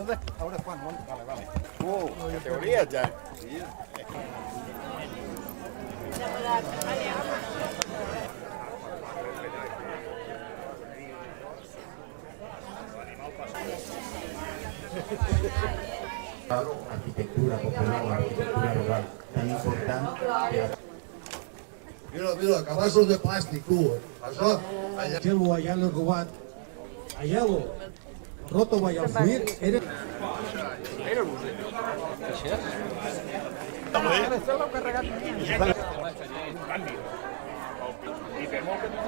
¿Dónde? Ahora Juan, vale, vale. Categoría ya. Arquitectura popular, arquitectura rural, tan important que... Mira, cabassos de plàstic, tu. Això, allà... Gelo allà no robat. A Gelo, Ròtova i el Fuir eren... I per molt que tu